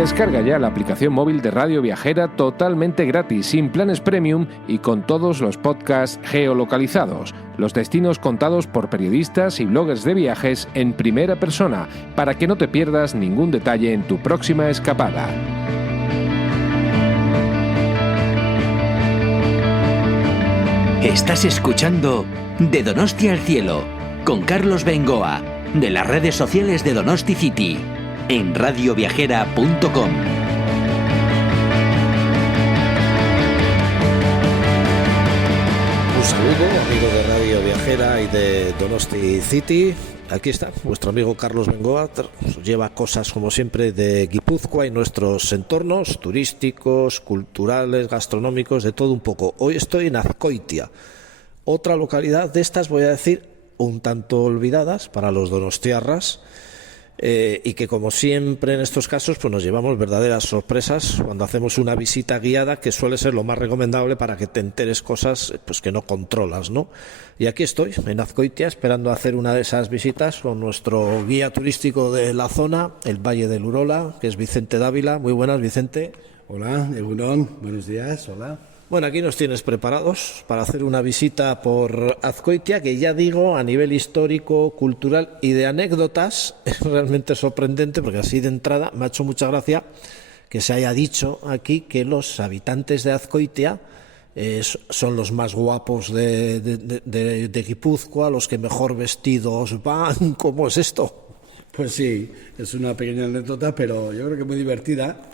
Descarga ya la aplicación móvil de Radio Viajera totalmente gratis, sin planes premium y con todos los podcasts geolocalizados, los destinos contados por periodistas y bloggers de viajes en primera persona, para que no te pierdas ningún detalle en tu próxima escapada. Estás escuchando De Donosti al Cielo, con Carlos Bengoa, de las redes sociales de Donosti City, en radioviajera.com. Un saludo, amigo de Radio Viajera y de Donosti City. Aquí está vuestro amigo Carlos Bengoa, lleva cosas como siempre de Guipúzcoa y nuestros entornos turísticos, culturales, gastronómicos, de todo un poco. Hoy estoy en Azkoitia, otra localidad de estas, voy a decir, un tanto olvidadas para los donostiarras, y que, como siempre en estos casos, pues nos llevamos verdaderas sorpresas cuando hacemos una visita guiada, que suele ser lo más recomendable para que te enteres cosas pues que no controlas, ¿no? Y aquí estoy, en Azkoitia, esperando hacer una de esas visitas con nuestro guía turístico de la zona, el Valle del Urola, que es Vicente Dávila. Muy buenas, Vicente. Hola, Egunon, buenos días, hola. Bueno, aquí nos tienes preparados para hacer una visita por Azkoitia, que ya digo, a nivel histórico, cultural y de anécdotas, es realmente sorprendente, porque así de entrada me ha hecho mucha gracia que se haya dicho aquí que los habitantes de Azkoitia son los más guapos de Guipúzcoa, los que mejor vestidos van. ¿Cómo es esto? Pues sí, es una pequeña anécdota, pero yo creo que muy divertida.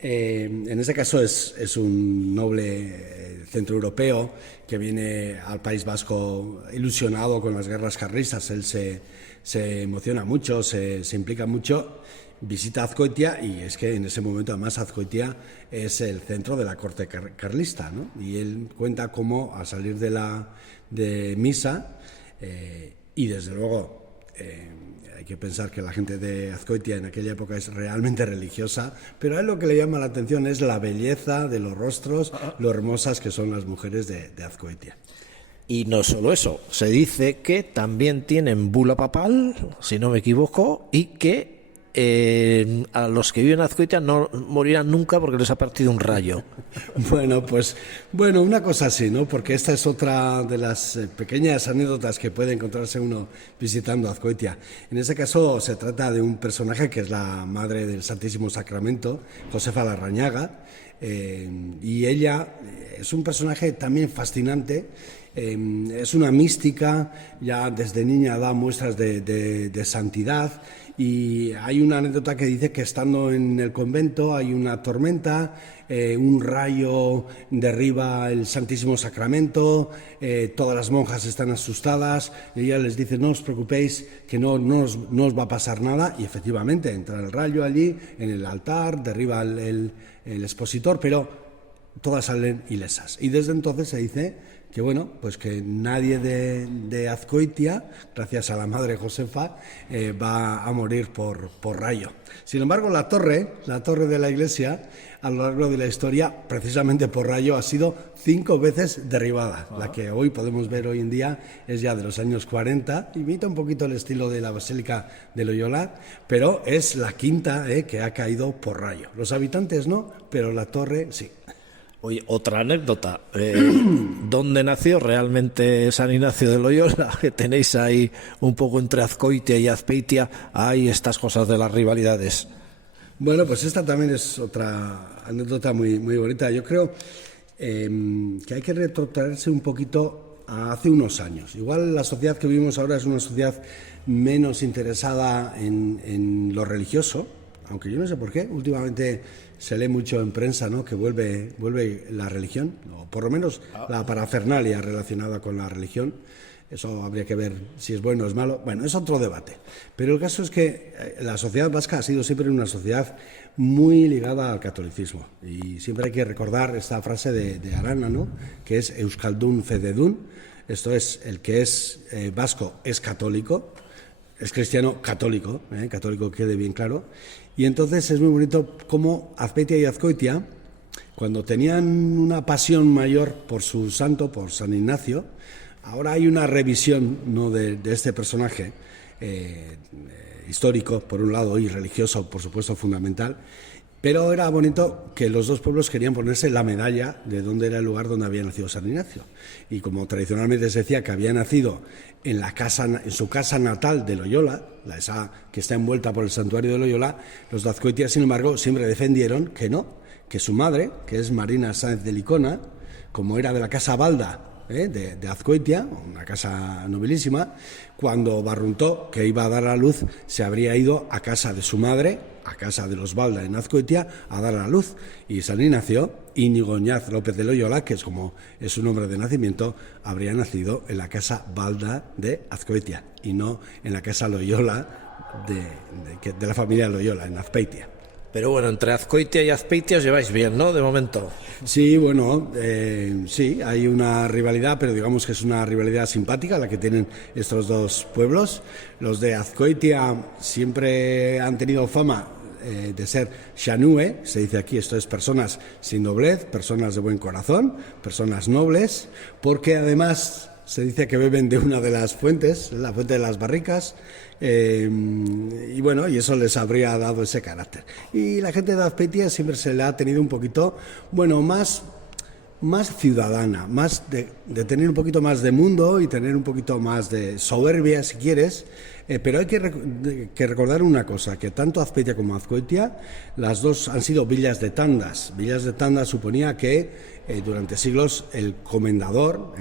En este caso es un noble centroeuropeo que viene al País Vasco ilusionado con las guerras carlistas. Él se emociona mucho, se implica mucho, visita Azkoitia, y es que en ese momento además Azkoitia es el centro de la corte carlista, ¿no? Y él cuenta cómo al salir de misa, y desde luego hay que pensar que la gente de Azkoitia en aquella época es realmente religiosa, pero a él lo que le llama la atención es la belleza de los rostros, lo hermosas que son las mujeres de Azkoitia. Y no solo eso, se dice que también tienen bula papal, si no me equivoco, y que a los que viven en Azkoitia no morirán nunca porque les ha partido un rayo. Bueno, una cosa así, ¿no? Porque esta es otra de las pequeñas anécdotas que puede encontrarse uno visitando Azkoitia. En ese caso se trata de un personaje que es la madre del Santísimo Sacramento, Josefa Larrañaga, y ella es un personaje también fascinante. Es una mística, ya desde niña da muestras de santidad, y hay una anécdota que dice que estando en el convento hay una tormenta, un rayo derriba el Santísimo Sacramento, todas las monjas están asustadas, y ella les dice: no os preocupéis, que no os va a pasar nada, y efectivamente entra el rayo allí en el altar, derriba el expositor, pero todas salen ilesas. Y desde entonces se dice que bueno, pues que nadie de Azkoitia, gracias a la madre Josefa, va a morir por rayo. Sin embargo, la torre de la iglesia, a lo largo de la historia, precisamente por rayo, ha sido 5 veces derribada. La que hoy podemos ver hoy en día es ya de los años 40, imita un poquito el estilo de la Basílica de Loyola, pero es la quinta que ha caído por rayo. Los habitantes no, pero la torre sí. Oye, otra anécdota, ¿dónde nació realmente San Ignacio de Loyola? Que tenéis ahí un poco entre Azkoitia y Azpeitia, hay estas cosas de las rivalidades. Bueno, pues esta también es otra anécdota muy, muy bonita. Yo creo que hay que retrotraerse un poquito a hace unos años. Igual la sociedad que vivimos ahora es una sociedad menos interesada en lo religioso, aunque yo no sé por qué, últimamente se lee mucho en prensa, ¿no?, que vuelve la religión, o por lo menos la parafernalia relacionada con la religión. Eso habría que ver si es bueno o es malo. Bueno, es otro debate. Pero el caso es que la sociedad vasca ha sido siempre una sociedad muy ligada al catolicismo. Y siempre hay que recordar esta frase de Arana, ¿no?, que es Euskaldun fededun. Esto es, el que es vasco es católico, es cristiano católico, católico quede bien claro. Y entonces es muy bonito cómo Azpeitia y Azkoitia, cuando tenían una pasión mayor por su santo, por San Ignacio, ahora hay una revisión, ¿no?, de este personaje histórico, por un lado, y religioso, por supuesto, fundamental. Pero era bonito que los dos pueblos querían ponerse la medalla de dónde era el lugar donde había nacido San Ignacio. Y como tradicionalmente se decía que había nacido en su casa natal de Loyola, esa que está envuelta por el santuario de Loyola, los de Azcoitia, sin embargo, siempre defendieron que no, que su madre, que es Marina Sáenz de Licona, como era de la casa Balda, de Azcoitia, una casa nobilísima, cuando barruntó que iba a dar a luz, se habría ido a casa de su madre, a casa de los Balda en Azcoitia, a dar a luz. Y San Ignacio, Íñigo Ñaz López de Loyola, que es como es su nombre de nacimiento, habría nacido en la casa Balda de Azcoitia y no en la casa Loyola de la familia Loyola, en Azpeitia. Pero bueno, entre Azcoitia y Azpeitia os lleváis bien, ¿no? De momento. Sí, bueno, sí, hay una rivalidad, pero digamos que es una rivalidad simpática la que tienen estos dos pueblos. Los de Azcoitia siempre han tenido fama de ser xanue, se dice aquí, esto es personas sin doblez, personas de buen corazón, personas nobles, porque además se dice que beben de una de las fuentes, la fuente de las barricas, y bueno, y eso les habría dado ese carácter. Y la gente de Azpeitia siempre se le ha tenido un poquito, bueno, más ciudadana, más de tener un poquito más de mundo y tener un poquito más de soberbia, si quieres. Pero hay que recordar una cosa, que tanto Azpeitia como Azcoitia, las dos han sido villas de tandas. Villas de tandas suponía que durante siglos el comendador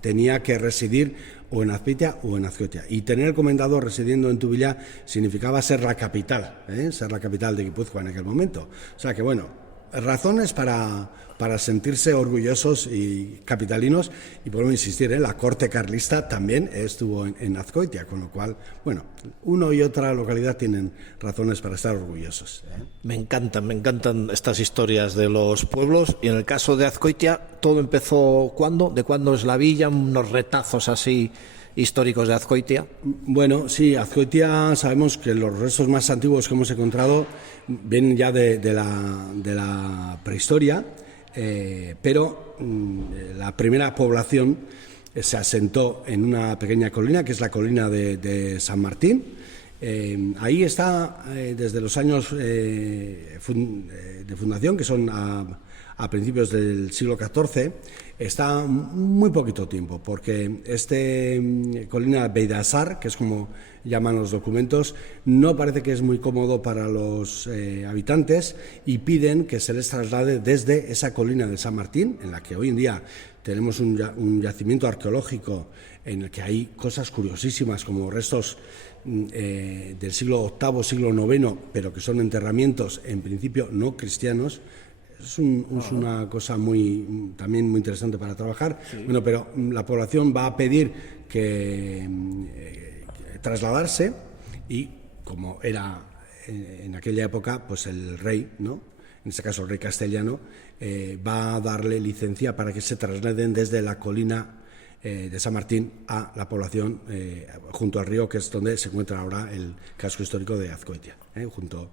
tenía que residir o en Azpeitia o en Azcoitia. Y tener el comendador residiendo en tu villa significaba ser la capital de Guipúzcoa en aquel momento. O sea que bueno, razones para sentirse orgullosos y capitalinos, y vuelvo a insistir, la corte carlista también estuvo en Azcoitia, con lo cual, bueno, uno y otra localidad tienen razones para estar orgullosos. Me encantan estas historias de los pueblos, y en el caso de Azcoitia, ¿todo empezó cuándo? ¿De cuándo es la villa? Unos retazos así históricos de Azcoitia. Bueno, sí, Azcoitia sabemos que los restos más antiguos que hemos encontrado vienen ya de la prehistoria, pero la primera población se asentó en una pequeña colina, que es la colina de San Martín. Ahí está desde los años de fundación, que son a principios del siglo XIV, está muy poquito tiempo, porque colina Beidasar, que es como llaman los documentos, no parece que es muy cómodo para los habitantes, y piden que se les traslade desde esa colina de San Martín, en la que hoy en día tenemos un yacimiento arqueológico en el que hay cosas curiosísimas como restos del siglo VIII, siglo IX, pero que son enterramientos en principio no cristianos. Es una cosa también muy interesante para trabajar. Sí. Bueno, pero la población va a pedir que trasladarse, y como era en aquella época, pues el rey, ¿no?, en este caso el rey castellano, va a darle licencia para que se trasladen desde la colina de San Martín a la población junto al río, que es donde se encuentra ahora el casco histórico de Azcoitia, junto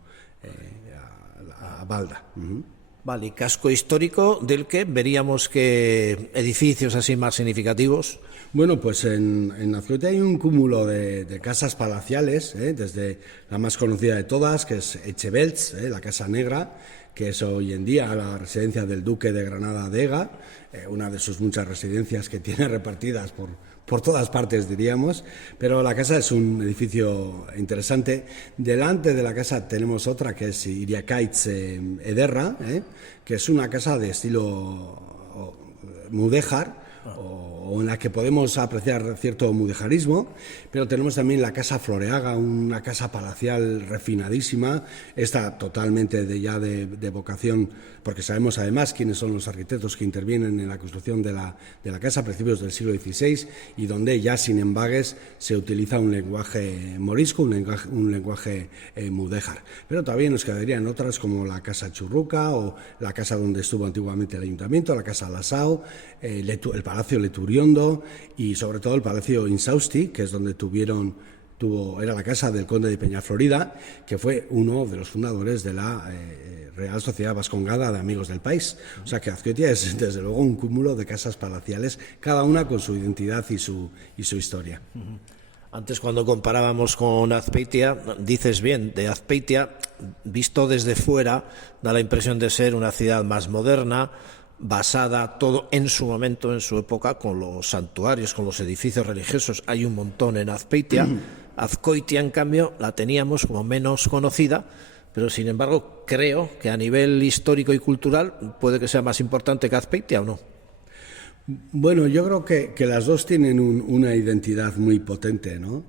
a Balda. Uh-huh. Vale, y casco histórico del que veríamos que edificios así más significativos. Bueno, pues en Azcoitia hay un cúmulo de casas palaciales, desde la más conocida de todas, que es Echebeltz, la Casa Negra, que es hoy en día la residencia del duque de Granada de Ega, una de sus muchas residencias que tiene repartidas por todas partes, diríamos, pero la casa es un edificio interesante. Delante de la casa tenemos otra, que es Iriakaitz Ederra, que es una casa de estilo mudéjar, o en la que podemos apreciar cierto mudejarismo, pero tenemos también la Casa Floreaga, una casa palacial refinadísima, esta totalmente de vocación, porque sabemos además quiénes son los arquitectos que intervienen en la construcción de la casa a principios del siglo XVI, y donde ya sin embagues se utiliza un lenguaje morisco, un lenguaje mudéjar. Pero todavía nos quedarían otras como la Casa Churruca, o la casa donde estuvo antiguamente el ayuntamiento, la Casa Lasao, el Palacio Leturiondo, y sobre todo el Palacio Insausti, que es donde era la casa del conde de Peñaflorida, que fue uno de los fundadores de la Real Sociedad Vascongada de Amigos del País. O sea que Azcoitia es desde luego un cúmulo de casas palaciales, cada una con su identidad y su historia. Antes, cuando comparábamos con Azpeitia, dices bien, de Azpeitia visto desde fuera, da la impresión de ser una ciudad más moderna, basada todo en su momento, en su época, con los santuarios, con los edificios religiosos. Hay un montón en Azpeitia. Azkoitia, en cambio, la teníamos como menos conocida, pero sin embargo creo que a nivel histórico y cultural puede que sea más importante que Azpeitia, ¿o no? Bueno, yo creo que las dos tienen una identidad muy potente, ¿no?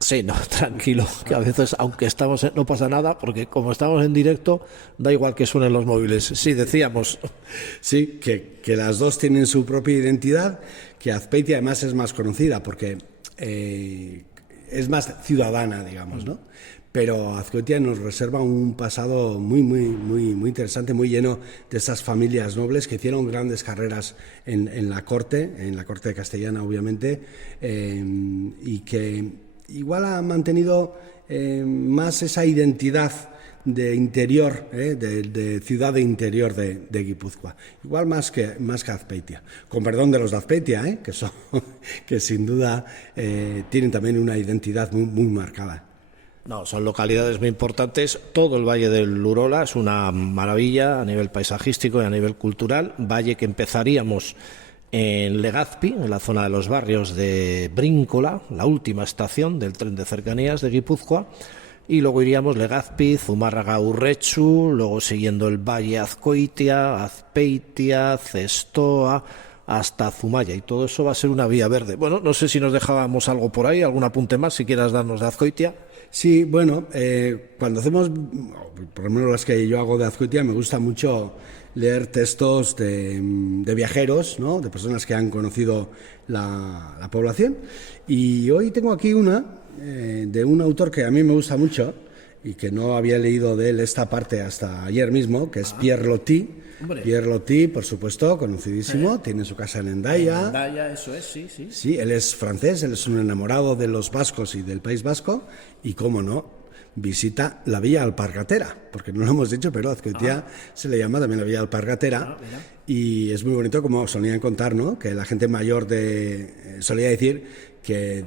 Sí, no, tranquilo, que a veces, aunque no pasa nada, porque como estamos en directo, da igual que suenen los móviles. Sí, decíamos. Sí, que las dos tienen su propia identidad, que Azpeitia además es más conocida, porque es más ciudadana, digamos, ¿no? Pero Azkoitia nos reserva un pasado muy interesante, muy lleno de esas familias nobles que hicieron grandes carreras en la corte castellana, obviamente, y que igual ha mantenido más esa identidad de interior, de ciudad de interior de Guipúzcoa, igual más que Azpeitia, con perdón de los de Azpeitia, que sin duda tienen también una identidad muy marcada. No, son localidades muy importantes. Todo el Valle del Urola es una maravilla a nivel paisajístico y a nivel cultural. Valle que empezaríamos en Legazpi, en la zona de los barrios de Bríncola, la última estación del tren de cercanías de Guipúzcoa, y luego iríamos Legazpi, Zumárraga, Urretxu, luego siguiendo el Valle Azkoitia, Azpeitia, Zestoa, hasta Zumaya, y todo eso va a ser una vía verde. Bueno, no sé si nos dejábamos algo por ahí, algún apunte más, si quieras darnos de Azkoitia. Sí, bueno, cuando hacemos, por lo menos las que yo hago de Azkoitia, me gusta mucho leer textos de viajeros, ¿no? De personas que han conocido la población. Y hoy tengo aquí una de un autor que a mí me gusta mucho y que no había leído de él esta parte hasta ayer mismo, que es Pierre Loti. Pierre Loti, por supuesto, conocidísimo, tiene su casa en Hendaya. En Hendaya, eso es, sí. Sí, él es francés, él es un enamorado de los vascos y del País Vasco, y cómo no, visita la Villa Alpargatera, porque no lo hemos dicho, pero Azkoitia se le llama también la Villa Alpargatera, y es muy bonito como solían contar, ¿no? Que la gente mayor solía decir que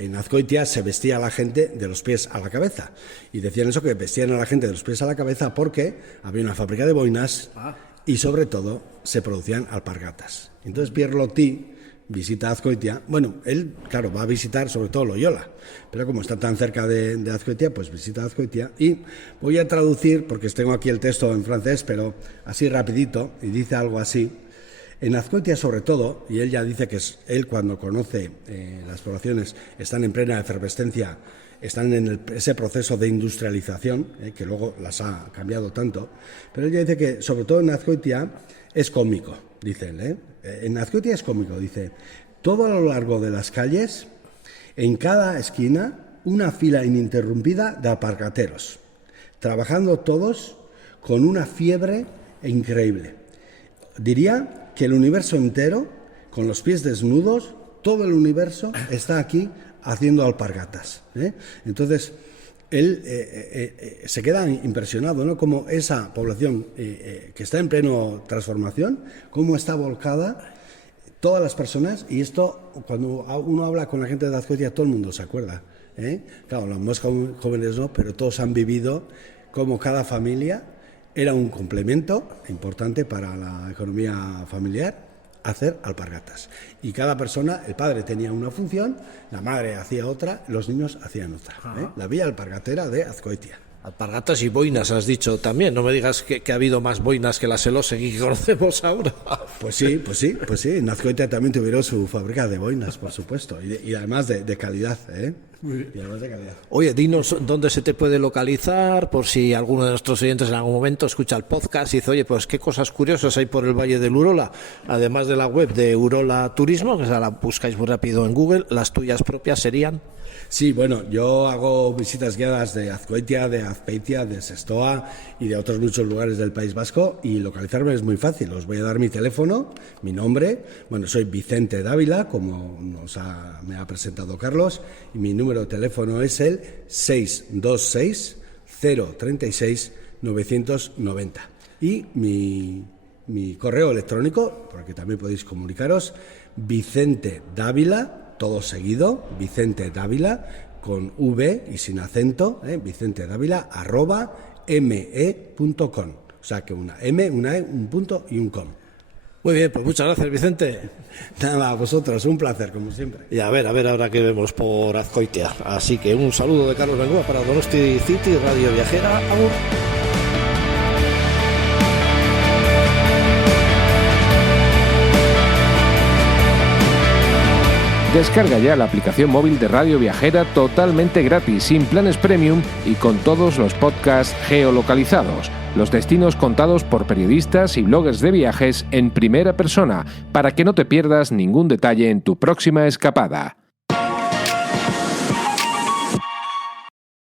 en Azkoitia se vestía a la gente de los pies a la cabeza, y decían eso, que vestían a la gente de los pies a la cabeza porque había una fábrica de boinas y sobre todo se producían alpargatas. Entonces Pierre Loti visita Azkoitia. Bueno, él, claro, va a visitar sobre todo Loyola, pero como está tan cerca de Azkoitia, pues visita Azkoitia. Y voy a traducir, porque tengo aquí el texto en francés, pero así rapidito, y dice algo así. En Azkoitia, sobre todo, y él ya dice que él cuando conoce las poblaciones están en plena efervescencia, están en ese proceso de industrialización, que luego las ha cambiado tanto, pero él ya dice que sobre todo en Azkoitia es cómico, dice él, En Azkoitia es cómico, dice, todo a lo largo de las calles, en cada esquina, una fila ininterrumpida de alpargateros, trabajando todos con una fiebre increíble. Diría que el universo entero, con los pies desnudos, todo el universo está aquí haciendo alpargatas. Entonces, él se queda impresionado, ¿no? Como esa población que está en pleno transformación, cómo está volcada todas las personas, y esto, cuando uno habla con la gente de Azkoitia, todo el mundo se acuerda. Claro, los más jóvenes no, pero todos han vivido como cada familia era un complemento importante para la economía familiar, hacer alpargatas. Y cada persona, el padre tenía una función, la madre hacía otra, los niños hacían otra. La Villa Alpargatera de Azkoitia. Alpargatas y boinas has dicho también, no me digas que ha habido más boinas que las Elósegui que conocemos ahora. Pues sí, en Azkoitia también tuvieron su fábrica de boinas, por supuesto, y además de calidad, Y además de calidad. Oye, dinos dónde se te puede localizar, por si alguno de nuestros oyentes en algún momento escucha el podcast y dice, oye, pues qué cosas curiosas hay por el Valle del Urola, además de la web de Urola Turismo, que la buscáis muy rápido en Google. Las tuyas propias serían... Sí, bueno, yo hago visitas guiadas de Azkoitia, de Azpeitia, de Zestoa y de otros muchos lugares del País Vasco, y localizarme es muy fácil. Os voy a dar mi teléfono, mi nombre. Bueno, soy Vicente Dávila, como me ha presentado Carlos, y mi número de teléfono es el 626 036 990. Y mi correo electrónico, por el que también podéis comunicaros, Vicente Dávila, todo seguido, Vicente Dávila, con V y sin acento, Vicente Dávila, @me.com. O sea que una M, una E, un punto y un com. Muy bien, pues muchas gracias, Vicente. Nada, a vosotros, un placer, como siempre. Y a ver ahora qué vemos por Azcoitia. Así que un saludo de Carlos Bengoa para Donosti City, Radio Viajera. Agur. Descarga ya la aplicación móvil de Radio Viajera totalmente gratis, sin planes premium y con todos los podcasts geolocalizados, los destinos contados por periodistas y bloggers de viajes en primera persona, para que no te pierdas ningún detalle en tu próxima escapada.